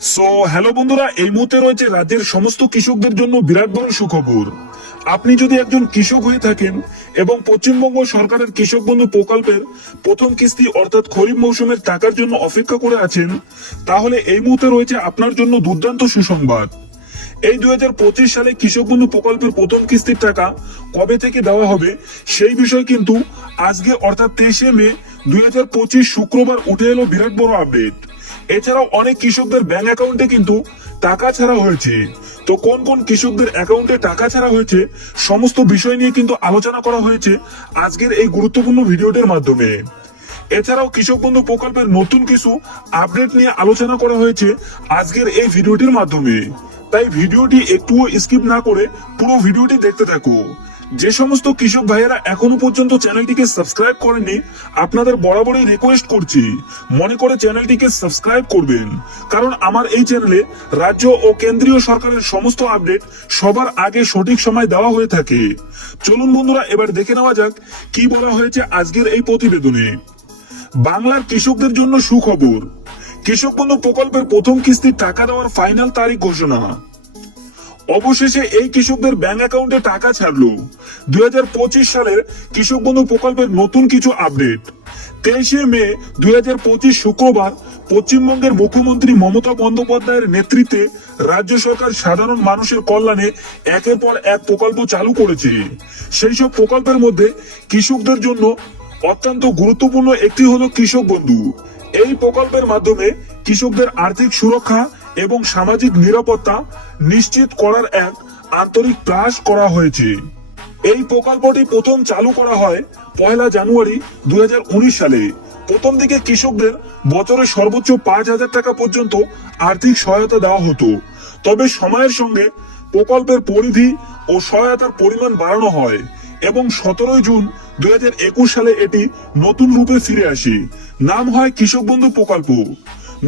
Hello বন্ধুরা, এই মুহূর্তে রয়েছে রাজ্যের সমস্ত কৃষকদের জন্য বিরাট বড় সুখবর। আপনি যদি একজন কৃষক হয়ে থাকেন এবং পশ্চিমবঙ্গ সরকারের কৃষক বন্ধু প্রকল্পের প্রথম কিস্তি অর্থাৎ খরিফ মৌসুমের টাকার জন্য অপেক্ষা করে আছেন, তাহলে এই মুহূর্তে রয়েছে আপনার জন্য দুর্দান্ত সুসংবাদ। এই 2025 সালে কৃষক বন্ধু প্রকল্পের প্রথম কিস্তির টাকা কবে থেকে দেওয়া হবে সেই বিষয় কিন্তু আজকে অর্থাৎ 23শে মে 2025 শুক্রবার উঠে এলো বিরাট বড় আপডেট। এছাড়াও অনেক কৃষকদের ব্যাংক অ্যাকাউন্টে কিন্তু টাকা ছাড়া হয়েছে। তো কোন কোন কৃষকদের অ্যাকাউন্টে টাকা ছাড়া হয়েছে সমস্ত বিষয় নিয়ে কিন্তু আলোচনা করা হয়েছে আজকের এই গুরুত্বপূর্ণ ভিডিওটির মাধ্যমে। এছাড়াও কৃষক বন্ধু প্রকল্পের নতুন কিছু আপডেট নিয়ে আলোচনা করা হয়েছে আজকের এই ভিডিওটির মাধ্যমে। তাই ভিডিওটি একটুও স্কিপ না করে পুরো ভিডিওটি দেখতে থাকো। যে সমস্ত কৃষক ভাইয়েরা এখনো পর্যন্ত চ্যানেলটিকে সাবস্ক্রাইব করেননি, আপনাদের বরাবরই রিকোয়েস্ট করছি মনে করে চ্যানেলটিকে সাবস্ক্রাইব করবেন, কারণ আমার এই চ্যানেলে রাজ্য ও কেন্দ্রীয় সরকারের সমস্ত আপডেট সবার আগে সঠিক সময় দেওয়া হয়ে থাকে। চলুন বন্ধুরা, এবার দেখে নেওয়া যাক কি বলা হয়েছে আজকের এই প্রতিবেদনে। বাংলার কৃষকদের জন্য সুখবর, কৃষক বন্ধু প্রকল্পের প্রথম কিস্তির টাকা দেওয়ার ফাইনাল তারিখ ঘোষণা। অবশেষে এই কৃষকদের ব্যাংক অ্যাকাউন্টে টাকা ছাড়লো। 2025 সালের কৃষক বন্ধু প্রকল্পের নতুন কিছু আপডেট। 23শে মে 2025 শুক্রবার পশ্চিমবঙ্গের মুখ্যমন্ত্রী মমতা বন্দ্যোপাধ্যায়ের নেতৃত্বে রাজ্য সরকার সাধারণ মানুষের কল্যাণে একের পর এক প্রকল্প চালু করেছে। সেই সব প্রকল্পের মধ্যে কৃষকদের জন্য অত্যন্ত গুরুত্বপূর্ণ একটি হলো কৃষক বন্ধু। এই প্রকল্পের মাধ্যমে কৃষকদের আর্থিক সুরক্ষা এবং সামাজিক নিরাপত্তা নিশ্চিত করার এক আন্তরিক প্রয়াস করা হয়েছে। এই প্রকল্পটি প্রথম চালু করা হয় 1 জানুয়ারি 2019 সালে। প্রথম দিকে কৃষকদের বছরে সর্বোচ্চ 5,000 টাকা পর্যন্ত আর্থিক সহায়তা দেওয়া হতো। তবে সময়ের সঙ্গে প্রকল্পের পরিধি ও সহায়তার পরিমাণ বাড়ানো হয় এবং 17 জুন 2021 সালে এটি নতুন রূপে ফিরে আসে। নাম হয় কৃষক বন্ধু প্রকল্প।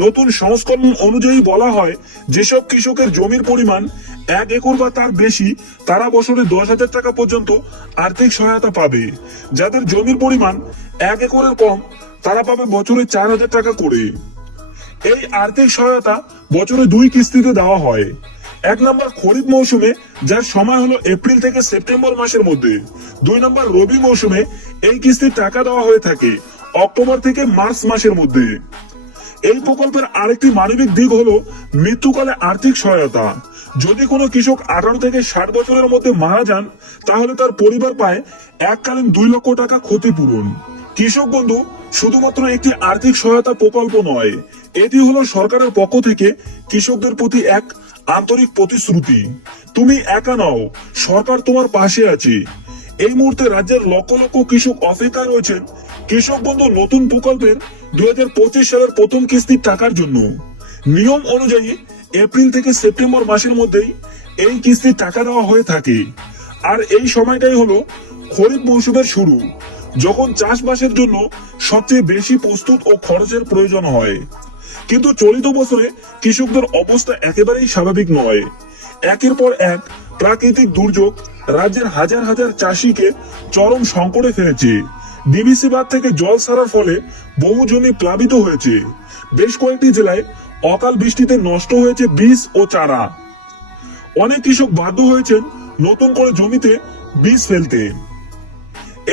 নতুন সংস্করণ অনুযায়ী বলা হয়, যেসব কৃষকের জমির পরিমাণ 1 একর বা তার বেশি তারা বছরে 10,000 টাকা পর্যন্ত আর্থিক সহায়তা পাবে। যাদের জমির পরিমাণ 1 একরের কম তারা পাবে বছরে 4,000 টাকা করে। এই আর্থিক সহায়তা বছরে 2 কিস্তিতে দেওয়া হয়। 1 নম্বর খরিফ মৌসুমে, যার সময় হলো এপ্রিল থেকে সেপ্টেম্বর মাসের মধ্যে। 2 নম্বর রবি মৌসুমে এই কিস্তির টাকা দেওয়া হয়ে থাকে অক্টোবর থেকে মার্চ মাসের মধ্যে। এই প্রকল্পের আরেকটি মানবিক দিক হলো মৃত্যুকালে আর্থিক সহায়তা। যদি কোনো কৃষক 18 থেকে 60 বছরের মধ্যে মারা যান, তাহলে তার পরিবার পায় এককালীন 2 লক্ষ টাকা ক্ষতিপূরণ। কৃষক বন্ধু শুধুমাত্র একটি আর্থিক সহায়তা প্রকল্প নয়, এটি হলো সরকারের পক্ষ থেকে কৃষকদের প্রতি এক আন্তরিক প্রতিশ্রুতি। তুমি একা নও, সরকার তোমার পাশে আছে। এই মুহূর্তে রাজ্যের লক্ষ লক্ষ কৃষক অপেক্ষায় রয়েছেন কৃষক বন্ধু নতুন প্রকল্পের 2025 সালের প্রথম কিস্তির টাকার জন্য। নিয়ম অনুযায়ী এপ্রিল থেকে সেপ্টেম্বর মাসের মধ্যেই এই কিস্তির টাকা দেওয়া হয়ে থাকে। আর এই সময়টাই হলো খরিফ মৌসুমের শুরু, যখন চাষবাসের জন্য সবচেয়ে বেশি প্রস্তুত ও খরচের প্রয়োজন হয়। কিন্তু চলিত বছরে কৃষকদের অবস্থা একেবারেই স্বাভাবিক নয়। একের পর এক প্রাকৃতিক দুর্যোগ রাজ্যের হাজার হাজার চাষিকে চরম সংকটে ফেলেছে। ডিভিসি বাঁধ থেকে জল ছাড়ার ফলে বহু জমি প্লাবিত হয়েছে। বেশ কয়েকটি জেলায় অকাল বৃষ্টিতে নষ্ট হয়েছে বীজ ও চারা। অনেক কৃষক বাধ্য হয়েছেন নতুন করে জমিতে বীজ ফেলতে।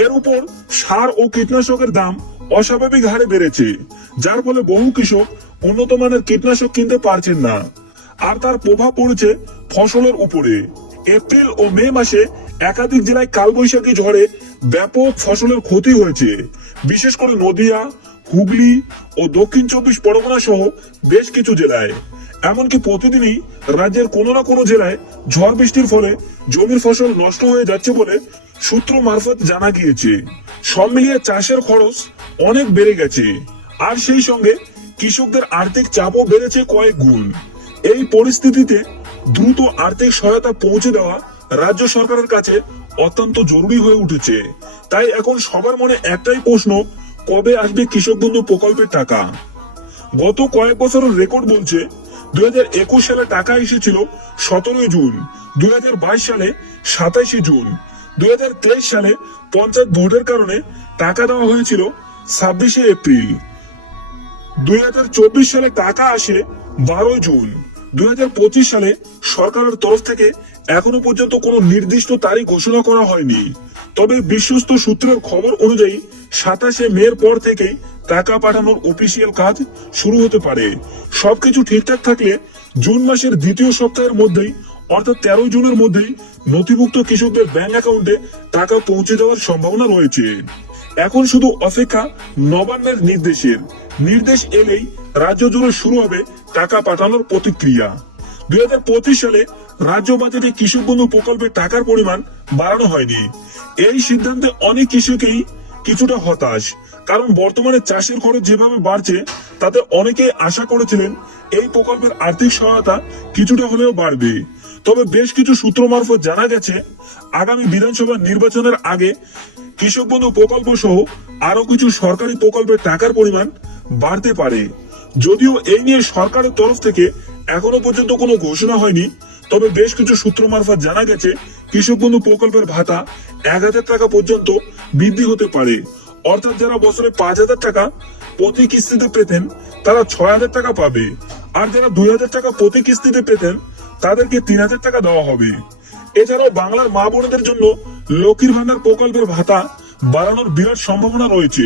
এর উপর সার ও কীটনাশকের দাম অস্বাভাবিক হারে বেড়েছে, যার ফলে বহু কৃষক উন্নত মানের কীটনাশক কিনতে পারছেন না। আর তার প্রভাব পড়েছে ফসলের উপরে। এপ্রিল ও মে মাসে একাধিক জেলায় কালবৈশাখী ঝড়ে ব্যাপক ফসলের ক্ষতি হয়েছে, বিশেষ করে নদিয়া, হুগলি ও দক্ষিণ 24 পরগনা সহ বেশ কিছু জেলায়। এমনকি প্রতিদিনই রাজ্যের কোনো না কোনো জেলায় ঝড় বৃষ্টির ফলে জমির ফসল নষ্ট হয়ে যাচ্ছে বলে সূত্র মারফত জানা গিয়েছে। সব মিলিয়ে চাষের খরচ অনেক বেড়ে গেছে, আর সেই সঙ্গে কৃষকদের আর্থিক চাপও বেড়েছে কয়েক গুণ। এই পরিস্থিতিতে দ্রুত আর্থিক সহায়তা পৌঁছে দেওয়া রাজ্য সরকারের কাছে অত্যন্ত জরুরি হয়ে উঠেছে। তাই এখন সবার মনে একটাই প্রশ্ন, কবে আসবে কৃষক বন্ধু প্রকল্পের টাকা? গত কয়েক বছরের রেকর্ড বলছে 2021 সালে টাকা এসেছিল 17 জুন, 2022 সালে 27 জুন, 2023 সালে পঞ্চায়েত ভোটের কারণে টাকা দেওয়া হয়েছিল 26 এপ্রিল, 2024 সালে টাকা আসে 12 জুন 2025 সালে সরকারের তরফ থেকে এখনো পর্যন্ত কোনো নির্দিষ্ট তারিখ ঘোষণা করা হয়নি। তবে বিশ্বস্ত সূত্রের খবর অনুযায়ী 27শে মের পর থেকেই টাকা পাঠানোর অফিসিয়াল কাজ শুরু হতে পারে। সবকিছু ঠিকঠাক থাকলে জুন মাসের দ্বিতীয় সপ্তাহের মধ্যেই অর্থাৎ 13 জুনের মধ্যেই নথিভুক্ত কৃষকদের ব্যাংক অ্যাকাউন্টে টাকা পৌঁছে দেওয়ার সম্ভাবনা রয়েছে। এখন শুধু অপেক্ষা নবান্নের নির্দেশ এলেই রাজ্য জুড়ে শুরু হবে টাকা পাঠানোর প্রতিক্রিয়া। 2025 সালে রাজ্য বাজেটে কৃষক বন্ধু প্রকল্পের টাকার পরিমাণ বাড়ানো হয়নি। এই সিদ্ধান্তে অনেক কৃষকই কিছুটা হতাশ, কারণ বর্তমানে চাষের খরচ যেভাবে বাড়ছে তাতে অনেকে আশা করেছিলেন এই প্রকল্পের আর্থিক সহায়তা কিছুটা হলেও বাড়বে। তবে বেশ কিছু সূত্র মারফত জানা গেছে আগামী বিধানসভা নির্বাচনের আগে কৃষক বন্ধু প্রকল্প সহ আরো কিছু সরকারি প্রকল্পের টাকার পরিমাণ বাড়তে পারে। যদিও এই নিয়ে সরকারের তরফ থেকে এখনো পর্যন্ত কোনো ঘোষণা হয়নি, তবে বেশ কিছু সূত্র মারফত জানা গেছে কৃষক বন্ধু প্রকল্পের ভাতা 1000 টাকা পর্যন্ত বৃদ্ধি হতে পারে। অর্থাৎ যারা বছরে 5000 টাকা প্রতি কিস্তিতে পেতেন তারা 6000 টাকা পাবে, আর যারা 2000 টাকা প্রতি কিস্তিতে পেতেন তাদেরকে 3000 টাকা দেওয়া হবে। এছাড়াও বাংলার মা বোনদের জন্য লক্ষ্মীর ভান্ডার প্রকল্পের ভাতা বাড়ানোর বিরাট সম্ভাবনা রয়েছে।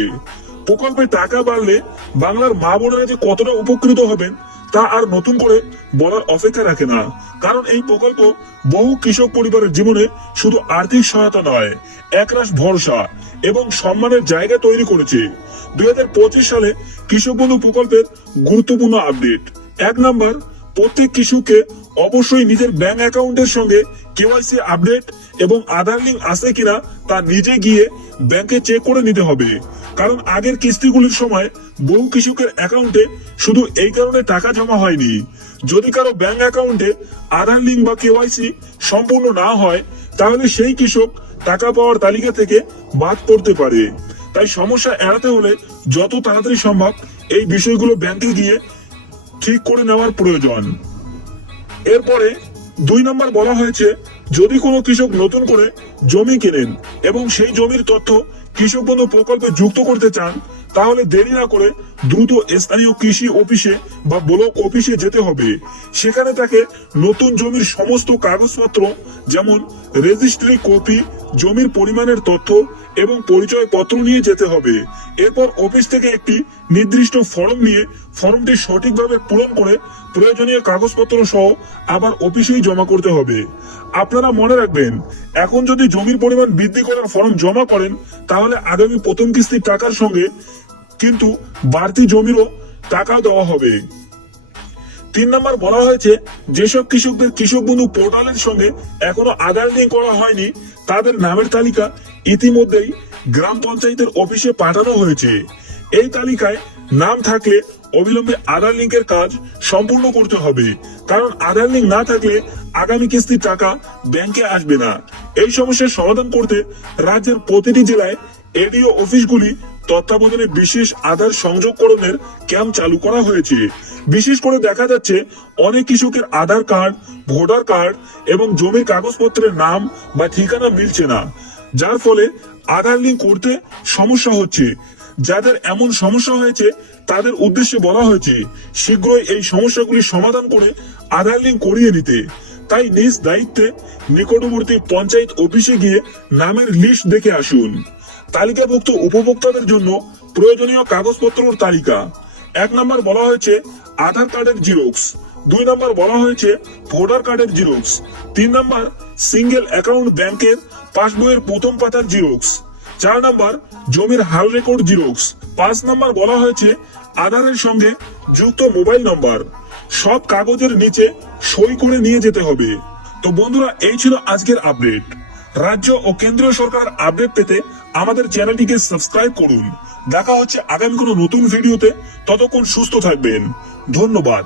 প্রকল্পে টাকা বাড়লে বাংলার মা বোনেরা যে কতটা উপকৃত হবেন তা আর নতুন করে বলার অপেক্ষা রাখে না, কারণ এই প্রকল্প বহু কৃষক পরিবারের জীবনে শুধু আর্থিক সহায়তা নয়, একরাশ ভরসা এবং সম্মানের জায়গা তৈরি করেছে। 2025 সালে কৃষক বন্ধু প্রকল্পের গুরুত্বপূর্ণ আপডেট। 1 নাম্বার, প্রত্যেক কৃষককে অবশ্যই নিজের ব্যাংক অ্যাকাউন্টের সঙ্গে কেওয়াইসি আপডেট এবং আধার লিঙ্ক আছে কিনা তা নিজে গিয়ে ব্যাংকে চেক করে নিতে হবে। কারণ আগের কিস্তিগুলির সময় বহু কৃষকের অ্যাকাউন্টে শুধু এই কারণে টাকা জমা হয়নি, যদি কারো ব্যাংক অ্যাকাউন্টে আধার লিঙ্ক বা কেওয়াইসি সম্পূর্ণ না হয় তাহলে সেই কৃষক টাকা পাওয়ার তালিকা থেকে বাদ পড়তে পারে। তাই সমস্যা এড়াতে হলে যত তাড়াতাড়ি সম্ভব এই বিষয়গুলো ব্যাংকে গিয়ে ঠিক করে নেওয়ার প্রয়োজন। এরপরে 2 নম্বর বলা হয়েছে, যদি কোনো কৃষক নতুন করে জমি কেনেন এবং সেই জমির তথ্য কৃষক বন্ধু প্রকল্পে যুক্ত করতে চান তাহলে দেরি না করে দ্রুত স্থানীয় কৃষি অফিসে বা ব্লক অফিসে যেতে হবে। সেখানে তাকে নতুন জমির সমস্ত কাগজপত্র যেমন রেজিস্ট্রি কপি, জমির পরিমাণের তথ্য এবং পরিচয় পত্র নিয়ে যেতে হবে। এরপর অফিস থেকে একটি নির্দিষ্ট ফর্ম নিয়ে ফর্মটি সঠিকভাবে পূরণ করে প্রয়োজনীয় কাগজপত্র সহ আবার অফিসেই জমা করতে হবে। আপনারা মনে রাখবেন, এখন যদি জমির পরিমাণ বৃদ্ধি করার ফর্ম জমা করেন তাহলে আগামী প্রথম কিস্তির টাকার সঙ্গে কিন্তু বাড়তি জমিরও টাকা দেওয়া হবে। 3 নম্বর বলা হয়েছে, যেসব কৃষকদের কৃষক বন্ধু পোর্টালের সঙ্গে এখনো আধার লিঙ্ক করা হয়নি তাদের নামের তালিকা ইতিমধ্যেই গ্রাম পঞ্চায়েতের অফিসে পাঠানো হয়েছে। এই তালিকায় নাম থাকলে অবিলম্বে আধার লিঙ্কের কাজ সম্পূর্ণ করতে হবে, কারণ আধার লিঙ্ক না থাকলে আগামী কিস্তির টাকা ব্যাংকে আসবে না। এই সমস্যার সমাধান করতে রাজ্যের প্রতিটি জেলায় এডিও অফিসগুলি তত্ত্বাবধানে বিশেষ আধার সংযোগকরণের ক্যাম্প চালু করা হয়েছে। বিশেষ করে দেখা যাচ্ছে অনেক কৃষকের আধার কার্ড, ভোটার কার্ড এবং জমির কাগজপত্রের নাম বা ঠিকানা মিলছে না, যার ফলে আধার লিঙ্ক করতে সমস্যা হচ্ছে। যাদের এমন সমস্যা হয়েছে তাদের উদ্দেশ্যে বলা হয়েছে শীঘ্রই এই সমস্যাগুলি সমাধান করে আধার লিঙ্ক করিয়ে নিতে। তাই নিজ দায়িত্বে নিকটবর্তী পঞ্চায়েত অফিসে গিয়ে নামের লিস্ট দেখে আসুন। তালিকাভুক্ত উপভোক্তাদের জন্য প্রয়োজনীয় কাগজপত্রের তালিকা। 1 নম্বর বলা হয়েছে আধার কার্ডের জিরক্স, 2 নম্বর বলা হয়েছে ভোটার কার্ডের জিরক্স, 3 নম্বর সিঙ্গেল অ্যাকাউন্ট ব্যাংকের পাসবইয়ের প্রথম পাতার জিরক্স, 4 নম্বর জমির হাল রেকর্ড জিরক্স, 5 নম্বর বলা হয়েছে আধারের সঙ্গে যুক্ত মোবাইল নম্বর। সব কাগজের নিচে সই করে নিয়ে যেতে হবে। তো বন্ধুরা, এই ছিল আজকের আপডেট। রাজ্য ও কেন্দ্রীয় সরকারের আপডেট পেতে আমাদের চ্যানেলটিকে সাবস্ক্রাইব করুন। দেখা হচ্ছে আগামী কোনো নতুন ভিডিওতে। ততক্ষণ সুস্থ থাকবেন। ধন্যবাদ।